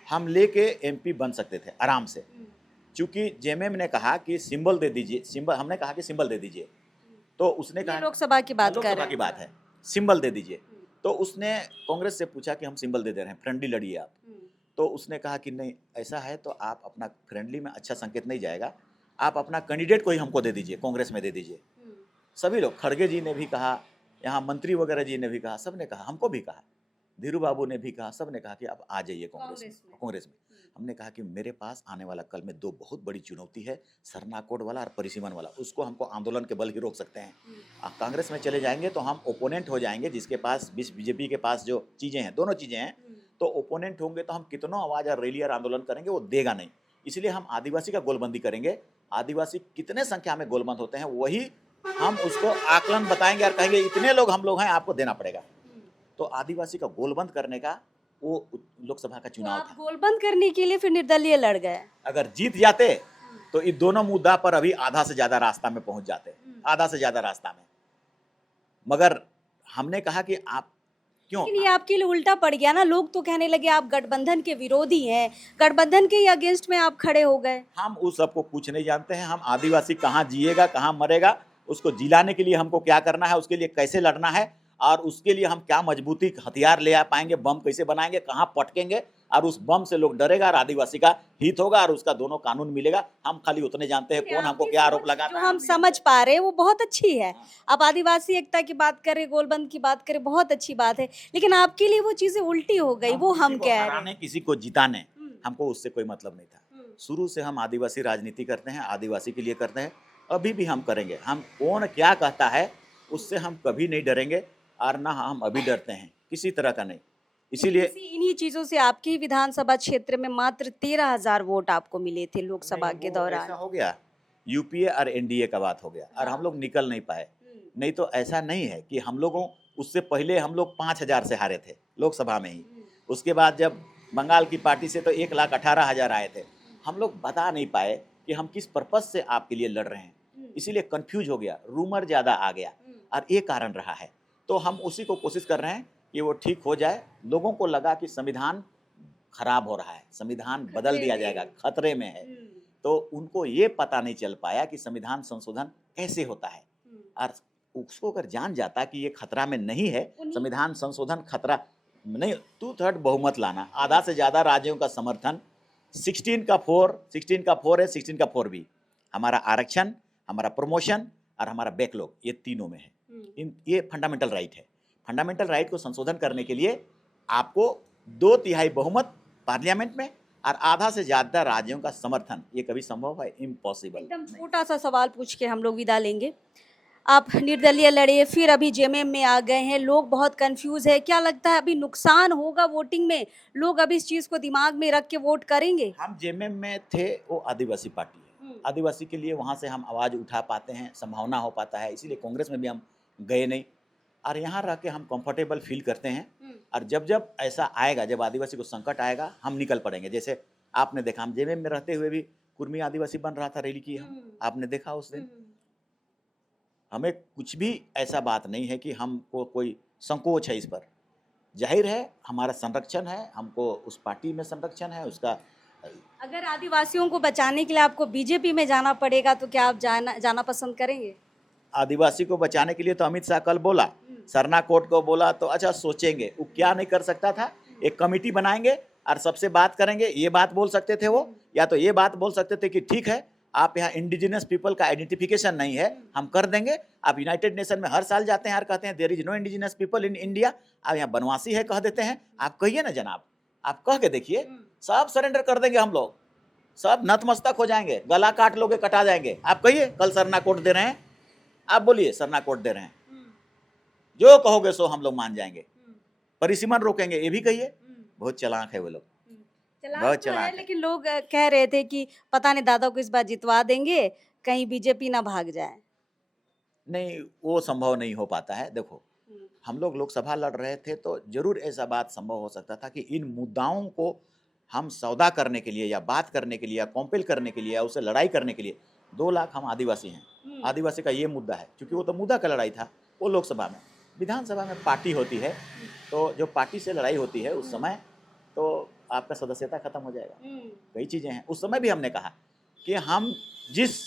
हम लेके MP बन सकते थे आराम से, चूंकि जेएमएम ने कहा कि सिंबल दे दीजिए, सिंबल, हमने कहा कि सिंबल दे दीजिए, तो उसने कहा लोकसभा की बात कर रहे हैं, लोकसभा की बात है, सिंबल दे दीजिए। तो उसने कांग्रेस से पूछा कि हम सिंबल दे रहे हैं, फ्रेंडली लड़िए आप। तो उसने कहा कि नहीं, ऐसा है तो आप अपना फ्रेंडली में अच्छा संकेत नहीं जाएगा, आप अपना कैंडिडेट को ही हमको दे दीजिए, कांग्रेस में दे दीजिए। सभी लोग, खड़गे जी ने भी कहा, यहाँ मंत्री वगैरह जी ने भी कहा, सब ने कहा, हमको भी कहा, धीरू बाबू ने भी कहा, सब ने कहा कि आप आ जाइए कांग्रेस में। हमने कहा कि मेरे पास आने वाला कल में 2 बहुत बड़ी चुनौती है, सरना कोड वाला और परिसीमन वाला, उसको हमको आंदोलन के बल ही रोक सकते हैं। कांग्रेस में चले जाएंगे तो हम ओपोनेंट हो जाएंगे, जिसके पास बीजेपी के पास जो चीज़ें हैं, दोनों चीज़ें हैं, तो ओपोनेंट होंगे तो हम कितनों आवाज़ और रैली और आंदोलन करेंगे, वो देगा नहीं। इसलिए हम आदिवासी का गोलबंदी करेंगे। आदिवासी कितने संख्या में गोलबंद होते हैं वही हम उसको आकलन बताएंगे और कहेंगे इतने लोग हम लोग हैं, आपको देना पड़ेगा। तो आदिवासी का गोलबंद करने का वो लोकसभा का चुनाव था। गोलबंद करने के लिए फिर निर्दलीय लड़ गए। अगर जीत जाते तो इन दोनों मुद्दा पर अभी आधा से ज्यादा रास्ता में पहुंच जाते, आधा से ज्यादा रास्ता में। मगर हमने कहा कि आप क्यों? लेकिन ये आपके लिए उल्टा पड़ गया ना, लोग तो कहने लगे आप गठबंधन के विरोधी हैं, गठबंधन के ही अगेंस्ट में आप खड़े हो गए। हम उस सबको कुछ नहीं जानते हैं। हम आदिवासी कहाँ जिएगा, कहाँ मरेगा, उसको जिलाने के लिए हमको क्या करना है, उसके लिए कैसे लड़ना है, और उसके लिए हम क्या मजबूती हथियार ले आ पाएंगे, बम कैसे बनाएंगे, कहाँ पटकेंगे, और उस बम से लोग डरेगा और आदिवासी का हित होगा और उसका दोनों कानून मिलेगा। हम खाली उतने जानते हैं कौन हमको आपकी क्या आरोप सोच लगाता जो है। हम समझ पा रहे हैं वो बहुत अच्छी है। आप आदिवासी एकता की बात करें, गोलबंद की बात करें, बहुत अच्छी बात है, लेकिन आपके लिए वो चीजें उल्टी हो गई, वो हम किसी को कह रहे हराने, हैं। किसी को जिताने, हम्म, हमको उससे कोई मतलब नहीं था। हम्म, शुरू से हम आदिवासी राजनीति करते हैं, आदिवासी के लिए करते हैं, अभी भी हम करेंगे। हम कौन क्या कहता है उससे हम कभी नहीं डरेंगे, और ना हम अभी डरते हैं, किसी तरह का नहीं। लेकिन इसीलिए इन्हीं चीजों से आपकी विधानसभा क्षेत्र में मात्र 13,000 वोट आपको मिले थे लोकसभा नहीं, के वो दौरान। ऐसा हो गया, यूपीए और एनडीए का बात हो गया और हम लोग निकल नहीं पाए। नहीं तो ऐसा नहीं है कि हम लोगों, उससे पहले हम लोग 5,000 से हारे थे लोकसभा में ही। उसके बाद जब बंगाल की पार्टी से तो 1,18,000 आए थे। हम लोग बता नहीं पाए कि हम किस पर्पज से आपके लिए लड़ रहे हैं, इसीलिए कंफ्यूज हो गया, रूमर ज़्यादा आ गया और ये कारण रहा है। तो हम उसी को कोशिश कर रहे हैं कि वो ठीक हो जाए। लोगों को लगा कि संविधान खराब हो रहा है, संविधान बदल दिया जाएगा, खतरे में है। तो उनको ये पता नहीं चल पाया कि संविधान संशोधन कैसे होता है, और उसको अगर जान जाता कि ये खतरा में नहीं है, संविधान संशोधन खतरा नहीं, 2/3 बहुमत लाना, आधा से ज़्यादा राज्यों का समर्थन, 16 का 4 है, 16 का 4 भी, हमारा आरक्षण, हमारा प्रमोशन और हमारा बैकलॉग, ये तीनों में है। ये फंडामेंटल राइट है। फंडामेंटल राइट को संशोधन करने के लिए आपको 2/3 बहुमत पार्लियामेंट में और आधा से ज्यादा राज्यों का समर्थन, ये कभी संभव है? इम्पॉसिबल। एकदम छोटा सा सवाल पूछ के हम लोग विदा लेंगे। आप निर्दलीय लड़े, फिर अभी जेएमएम में आ गए हैं, लोग बहुत कंफ्यूज है, क्या लगता है अभी नुकसान होगा वोटिंग में? लोग अब इस चीज को दिमाग में रख के वोट करेंगे? हम जेएमएम में थे, वो आदिवासी पार्टी है, आदिवासी के लिए वहाँ से हम आवाज़ उठा पाते हैं, संभावना हो पाता है, इसीलिए कांग्रेस में भी हम गए नहीं, और यहाँ रह के हम कंफर्टेबल फील करते हैं। और जब जब ऐसा आएगा, जब आदिवासी को संकट आएगा, हम निकल पड़ेंगे। जैसे आपने देखा, हम जेएमएम में रहते हुए भी कुर्मी आदिवासी बन रहा था, रैली की हम, आपने देखा उस दिन। हमें कुछ भी ऐसा बात नहीं है कि हमको कोई संकोच है इस पर। जाहिर है हमारा संरक्षण है, हमको उस पार्टी में संरक्षण है उसका। अगर आदिवासियों को बचाने के लिए आपको बीजेपी में जाना पड़ेगा तो क्या आप जाना पसंद करेंगे? आदिवासी को बचाने के लिए तो अमित शाह कल बोला, सरना कोर्ट को बोला, तो अच्छा सोचेंगे, वो क्या नहीं कर सकता था? एक कमेटी बनाएंगे और सबसे बात करेंगे, ये बात बोल सकते थे वो, या तो ये बात बोल सकते थे कि ठीक है, आप यहाँ इंडिजिनस पीपल का आइडेंटिफिकेशन नहीं है, हम कर देंगे। आप यूनाइटेड नेशन में हर साल जाते हैं और कहते हैं there is no indigenous people in India, आप यहाँ बनवासी है कह देते हैं। आप कहिए ना जनाब, आप कह के देखिए, सब सरेंडर कर देंगे हम लोग, सब नतमस्तक हो जाएंगे, गला काट लोगे, कटा जाएंगे। आप कहिए कल सरना कोर्ट दे रहे हैं, आप बोलिए सरना कोर्ट दे रहे हैं, जो कहोगे सो हम लोग मान जाएंगे, परिसीमन रोकेंगे, ये भी कहिए। बहुत चालाक है वो लोग, बहुत तो है, चालाक है। लेकिन लोग कह रहे थे कि पता नहीं दादा को इस बार जितवा देंगे, कहीं बीजेपी ना भाग जाए। नहीं, वो संभव नहीं हो पाता है। देखो, हम लोग लोकसभा लड़ रहे थे तो जरूर ऐसा बात संभव हो सकता था कि इन मुद्दाओं को हम सौदा करने के लिए या बात करने के लिए या कॉम्पेल करने के लिए या उससे लड़ाई करने के लिए, 2 लाख हम आदिवासी हैं, आदिवासी का ये मुद्दा है, क्योंकि वो तो मुद्दा का लड़ाई था। वो लोकसभा में, विधानसभा में पार्टी होती है, तो जो पार्टी से लड़ाई होती है उस समय तो आपका सदस्यता खत्म हो जाएगा, कई चीज़ें हैं। उस समय भी हमने कहा कि हम जिस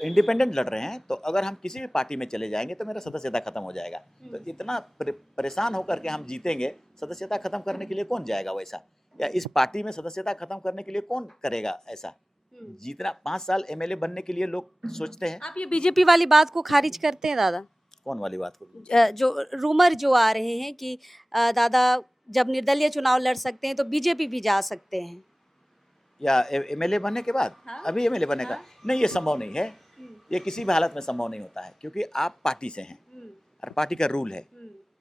इंडिपेंडेंट लड़ रहे हैं, तो अगर हम किसी भी पार्टी में चले जाएंगे तो मेरा सदस्यता खत्म हो जाएगा। तो इतना परेशान होकर के हम जीतेंगे, सदस्यता खत्म करने के लिए कौन जाएगा वैसा, या इस पार्टी में सदस्यता खत्म करने के लिए कौन करेगा ऐसा? जितना 5 साल एमएलए बनने के लिए लोग सोचते हैं। आप ये बीजेपी वाली बात को खारिज करते हैं दादा? कौन वाली बात को? जो रूमर जो आ रहे हैं कि दादा जब निर्दलीय चुनाव लड़ सकते हैं तो बीजेपी भी जा सकते हैं, या एमएलए बनने के बाद? हाँ? अभी एमएलए बनने का नहीं, ये संभव नहीं है, ये किसी भी हालत में संभव नहीं होता है, क्योंकि आप पार्टी से हैं और पार्टी का रूल है,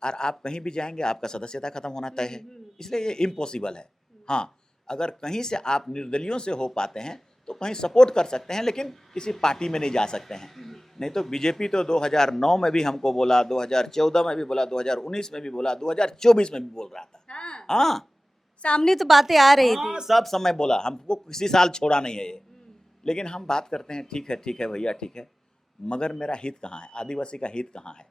और आप कहीं भी जाएंगे आपका सदस्यता खत्म होना तय है, इसलिए ये इम्पॉसिबल है। हाँ, अगर कहीं से आप निर्दलियों से हो पाते हैं तो कहीं सपोर्ट कर सकते हैं, लेकिन किसी पार्टी में नहीं जा सकते हैं। नहीं तो बीजेपी तो 2009 में भी हमको बोला, 2014 में भी बोला, 2019 में भी बोला, 2024 में भी बोल रहा था। हाँ, सामने तो बातें आ रही थी। हाँ, सब समय बोला, हमको किसी साल छोड़ा नहीं है ये। लेकिन हम बात करते हैं, ठीक है भैया, ठीक है, मगर मेरा हित कहाँ है, आदिवासी का हित कहाँ है,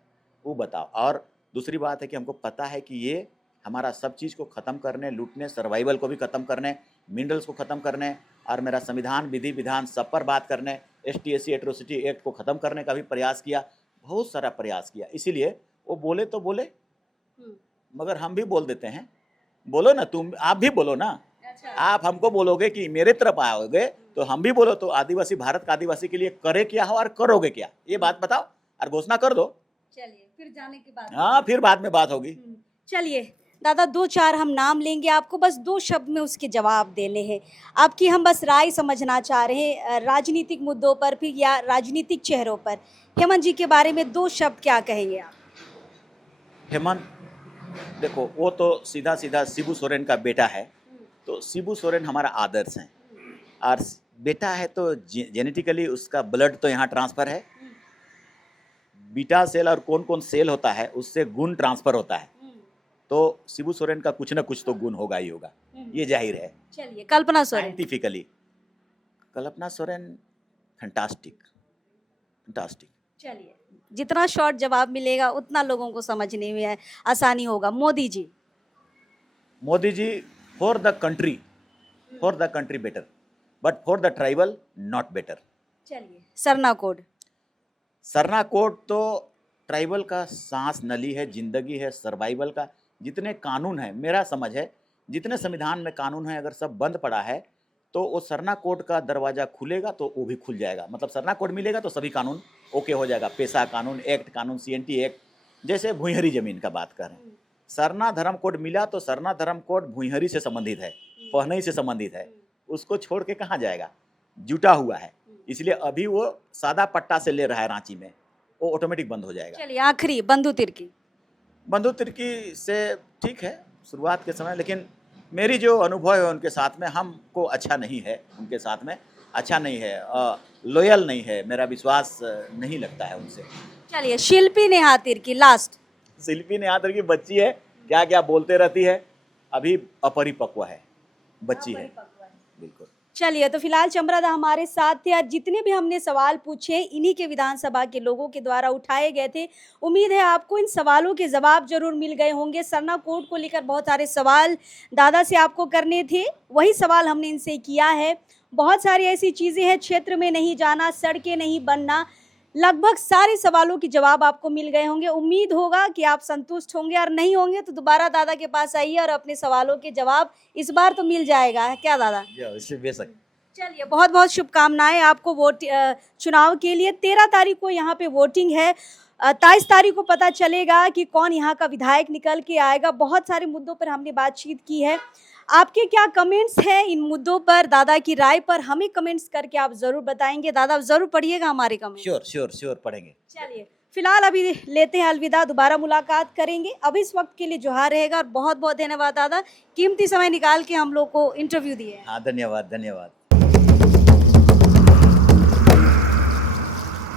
वो बताओ। और दूसरी बात है कि हमको पता है कि ये हमारा सब चीज़ को ख़त्म करने, लूटने, सर्वाइवल को भी ख़त्म करने, मिनरल्स को ख़त्म करने और मेरा संविधान, विधि विधान सब पर बात करने, ST/SC एट्रोसिटी एक्ट को ख़त्म करने का भी प्रयास किया, बहुत सारा प्रयास किया। इसीलिए वो बोले तो बोले, मगर हम भी बोल देते हैं। बोलो ना तुम, आप भी बोलो ना। अच्छा। आप हमको बोलोगे कि मेरे तरफ आओगे तो हम भी बोलो, तो आदिवासी, भारत का आदिवासी के लिए करे क्या हो और करोगे क्या, ये बात बताओ और घोषणा कर दो। चलिए फिर जाने के बाद हाँ, फिर बाद में बात होगी। चलिए दादा, 2-4 हम नाम लेंगे, आपको बस 2 शब्द में उसके जवाब देने हैं। आपकी हम बस राय समझना चाह रहे हैं राजनीतिक मुद्दों पर भी या राजनीतिक चेहरों पर। हेमंत जी के बारे में 2 शब्द क्या कहेंगे आप? हेमंत, देखो वो तो सीधा सीधा शिबू सोरेन का बेटा है, तो शिबू सोरेन हमारा आदर्श है और बेटा है तो जेनेटिकली उसका ब्लड तो यहाँ ट्रांसफ़र है। बीटा सेल और कौन कौन सेल होता है उससे गुण ट्रांसफ़र होता है, तो शिबू सोरेन का कुछ ना कुछ तो गुण होगा ही होगा, ये जाहिर है। चलिए कल्पना सोरेन। Scientifically Kalpana Soren fantastic. चलिए जितना शॉर्ट जवाब मिलेगा उतना लोगों को समझने में आसानी होगा। Modi ji for the country better, but for the tribal not better. चलिए सरना कोड तो ट्राइबल का सांस नली है, जिंदगी है, सर्वाइवल का। जितने कानून है, मेरा समझ है जितने संविधान में कानून है अगर सब बंद पड़ा है तो वो सरना कोड का दरवाज़ा खुलेगा तो वो भी खुल जाएगा। मतलब सरना कोड मिलेगा तो सभी कानून ओके हो जाएगा। पेशा कानून, एक्ट कानून, CNT एक्ट, जैसे भूंयहरी ज़मीन का बात करें, सरना धर्म कोड मिला तो सरना धर्म कोड भूंयहरी से संबंधित है, पहनई से संबंधित है, उसको छोड़ के कहाँ जाएगा, जुटा हुआ है। इसलिए अभी वो सादा पट्टा से ले रहा है रांची में, वो ऑटोमेटिक बंद हो जाएगा। चलिए आखिरी बंधु तिर्की से ठीक है शुरुआत के समय, लेकिन मेरी जो अनुभव है उनके साथ में हमको अच्छा नहीं है, उनके साथ में अच्छा नहीं है, लॉयल नहीं है, मेरा विश्वास नहीं लगता है उनसे। चलिए शिल्पी नेहा तिर्की लास्ट। शिल्पी नेहा तिर्की बच्ची है, क्या क्या बोलते रहती है, अभी अपरिपक्व है, बच्ची है बिल्कुल। चलिए तो फिलहाल चमरादा हमारे साथ थे और जितने भी हमने सवाल पूछे इन्हीं के विधानसभा के लोगों के द्वारा उठाए गए थे। उम्मीद है आपको इन सवालों के जवाब जरूर मिल गए होंगे। सरना कोड को लेकर बहुत सारे सवाल दादा से आपको करने थे, वही सवाल हमने इनसे किया है। बहुत सारी ऐसी चीज़ें हैं, क्षेत्र में नहीं जाना, सड़कें नहीं बनना, लगभग सारे सवालों के जवाब आपको मिल गए होंगे। उम्मीद होगा कि आप संतुष्ट होंगे और नहीं होंगे तो दोबारा दादा के पास आइए और अपने सवालों के जवाब इस बार तो मिल जाएगा, क्या दादा? बेशक। चलिए बहुत बहुत शुभकामनाएं आपको चुनाव के लिए। 13 तारीख को यहाँ पे वोटिंग है, 23 तारीख को पता चलेगा कि कौन यहाँ का विधायक निकल के आएगा। बहुत सारे मुद्दों पर हमने बातचीत की है। आपके क्या कमेंट्स हैं इन मुद्दों पर, दादा की राय पर हमें कमेंट्स करके आप जरूर बताएंगे। दादा जरूर पढ़िएगा हमारे कमेंट। श्योर पढ़ेंगे। चलिए फिलहाल अभी लेते हैं अलविदा, दोबारा मुलाकात करेंगे। अभी इस वक्त के लिए जोहार रहेगा और बहुत बहुत धन्यवाद दादा, कीमती समय निकाल के हम लोग को इंटरव्यू दिए। हाँ धन्यवाद।